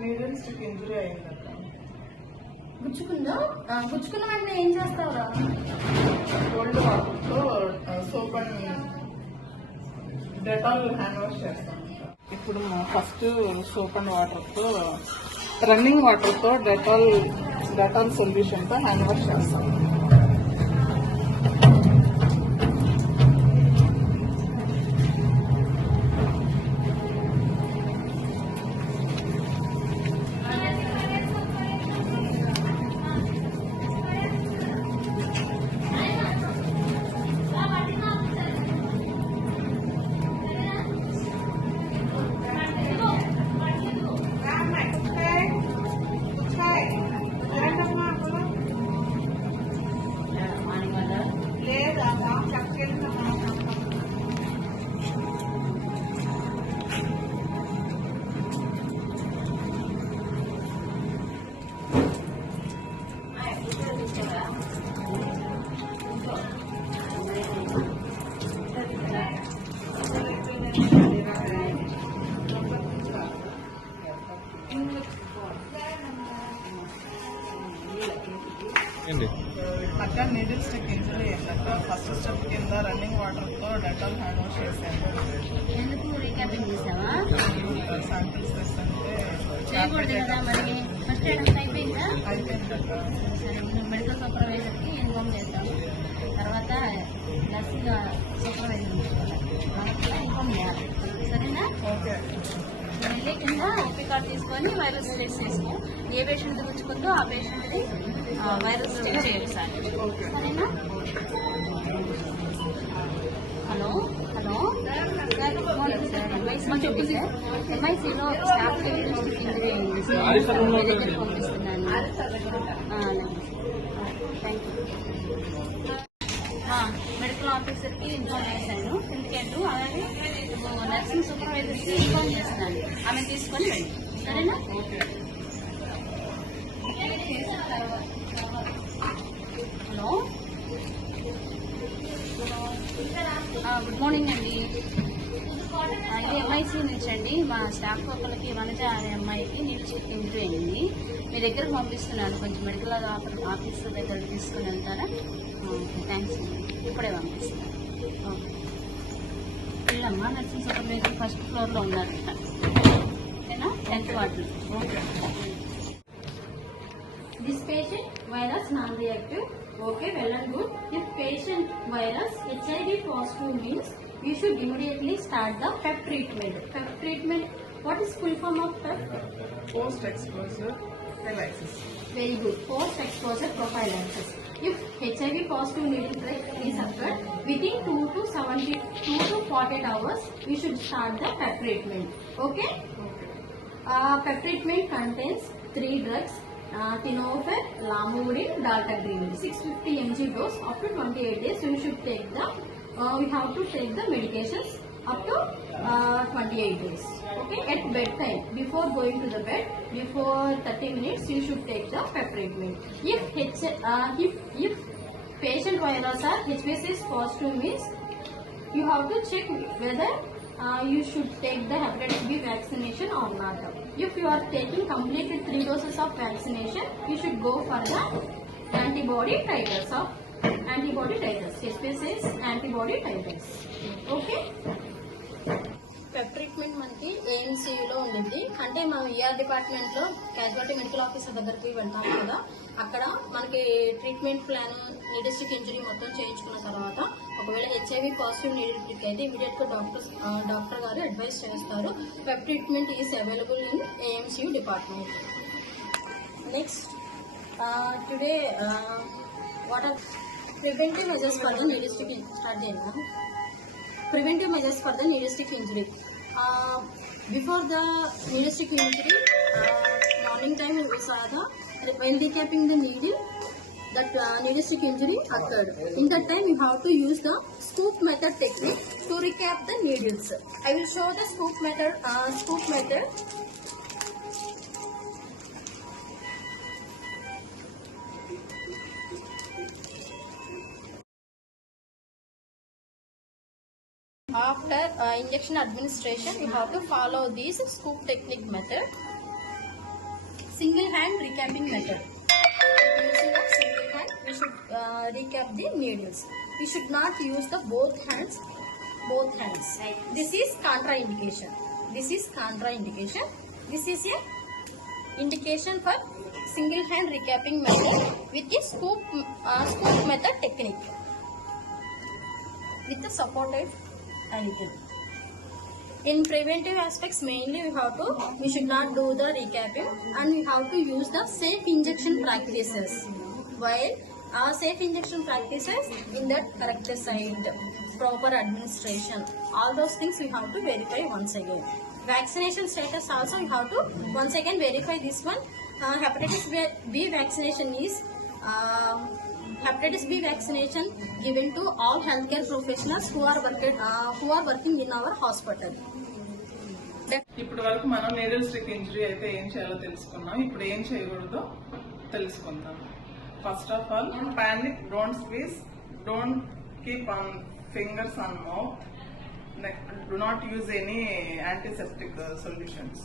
Needle stick injury అయిందక్క. గుచ్చుకుందా? గుచ్చుకున్న వెంటనే ఏం చేస్తావురా? కోల్డ్ వాటర్తో soap and Dettol hand wash చేస్తాం. ఇప్పుడు ఫస్ట్ సోప్ అండ్ వాటర్తో రన్నింగ్ వాటర్తో డెటాల్ సొల్యూషన్తో హ్యాండ్ వాష్ చేస్తాం. అక్క నీడిల్ స్టిక్ ఇంజరీ అయిందక్క. ఫస్ట్ స్టెప్ కింద రన్నింగ్ వాటర్తో డెటాల్ హ్యాండ్ వాష్ చేశాను. ఎందుకు రీక్యాపింగ్ చేసావా? శాంపిల్స్ తెస్తుంటే చేయకూడదు కదా. మరి ఫస్ట్ ఎయిడ్ అంతా అయిపోయిందా? అయిపోయిందక్క. సరే, నేను మెడికల్ సూపర్వైజర్కి ఇన్ఫార్మ్ చేస్తాను. తర్వాత నర్సింగ్ సూపర్వైజర్ మనకి ఇన్ఫార్మ్ చేయాలి. సరేనా? ఓకే. వెళ్ళి కింద ఓపీ కార్డ్ తీసుకొని వైరల్ టెస్ట్ చేసుకో. ఏ పేషెంట్ గుచ్చుకుందో ఆ పేషెంట్ది వైరల్ టెస్ట్ చేయాలి సార్. సరేనా? Hello hello sir, good morning sir. MIC చెప్పి సార్. ఎంఐసీలో స్టాఫ్ డిస్ట్రిక్ట్ ఇంజరీ అయింది సార్. మీ దగ్గరికి పంపిస్తున్నాను. Thank you. మెడికల్ ఆఫీసర్కి ఇన్ఫార్మ్ చేశాను. ఎందుకంటూ అలాగే నర్సింగ్ సూపర్వైజర్కి ఇన్ఫార్మ్ చేస్తున్నాను. ఆమె తీసుకొని రండి. సరేనా? హలో గుడ్ మార్నింగ్ అండి. ఇది ఎంఐసీ నుంచి అండి. మా స్టాఫ్ ఒకరికి వనజ అనే అమ్మాయికి నీళ్ళు స్టిక్ ఇంజరీ అయింది. మీ దగ్గరకు పంపిస్తున్నాను. కొంచెం మెడికల్ ఆఫీసర్ దగ్గర తీసుకుని వెళ్తారా? ఓకే, థ్యాంక్స్ అండి. ఇప్పుడే పంపిస్తాను. ఓకే, వెళ్ళమ్మా. నర్సింగ్ సూపర్వైజర్ ఫస్ట్ ఫ్లోర్లో ఉన్నారు. ఓకేనా? 10th వార్డులో. Okay. This patient virus non-reactive. Okay, well and good. If patient virus HIV positive means we should immediately start the PEP treatment. PEP treatment, what is full form of PEP? Post exposure prophylaxis. Very good. Post exposure prophylaxis. If HIV positive needle prick is occurred within 2 to 48 hours, we should start the PEP treatment. Okay? PEP treatment contains 3 drugs. Tenofovir, Lamivudine, Daltegrel. 650 mg dose. After 28 days, we should take we have to take the medications up to 28 days. Okay, at bedtime, before going to the bed, before 30 minutes, you should take the PEP treatment. If patient virus or HBs is positive means, you have to check whether you should take the hepatitis B vaccination or not. If you are taking completed 3 doses of vaccination, you should go for the antibody titers. HBs is antibody titers. Okay? PEP treatment మనకి ఏఎంసీయూలో ఉండింది. అంటే మనం ఈఆర్ డిపార్ట్మెంట్లో casualty medical officer దగ్గరికి వెళ్తాం కదా, అక్కడ మనకి treatment plan, needle stick injury మొత్తం చేయించుకున్న తర్వాత ఒకవేళ హెచ్ఐవి పాజిటివ్ నీడిల్ ప్రిక్ అయితే ఇమీడియట్గా డాక్టర్ గారు అడ్వైస్ చేస్తారు. PEP treatment is available in AMCU department. Next today what are preventive measures for the needle stick start చేద్దాం. Preventive measures for the needle stick injury. Before the needle stick injury, morning time we saw when recapping the needle, that needle stick injury occurred. In that time, you have to use the scoop method technique to recap the needles. I will show the scoop method. After injection administration, you have to follow this scoop technique method. single hand recapping method. Using of single hand, we should recap the needles. We should not use the both hands. This is contraindication. This is a indication for single hand recapping method with the scoop method technique with the supported additive. In preventive aspects, mainly we should not do the recapping, and we have to use the safe injection practices. While our safe injection practices in that correct side, proper administration, all those things we have to verify once again. Vaccination status also we have to once again verify this one. Hepatitis B vaccination is hepatitis B vaccination given to all healthcare professionals who are working in our hospital. ఇప్పటి వరకు మనం needle stick injury అయితే ఏం చేయాలో తెలుసుకున్నాం. ఇప్పుడు ఏం చేయకూడదో తెలుసుకుందాం. First of all, panic, don't squeeze, don't keep on fingers on mouth, do not use any antiseptic solutions.